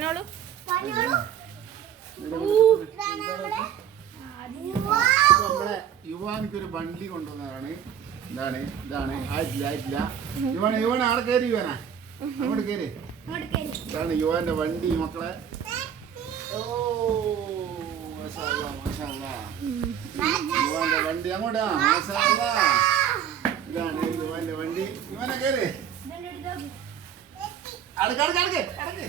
യുവാനിക്കൊരു ബണ്ടി കൊണ്ടുവന്നതാണ് ഇതാണ് ഇതാണ് ആയിട്ടില്ല ആയിട്ടില്ല യുവാണ് യുവാണ് ആടെ കയറി യുവാന അങ്ങോട്ട് കയറി ഇതാണ് യുവാന്റെ വണ്ടി മക്കളെ യുവാന്റെ വണ്ടി അങ്ങോട്ട് ഇതാണ് യുവാന്റെ വണ്ടി യുവാന കയറി അടക്കെ അടക്കെ അടക്കെ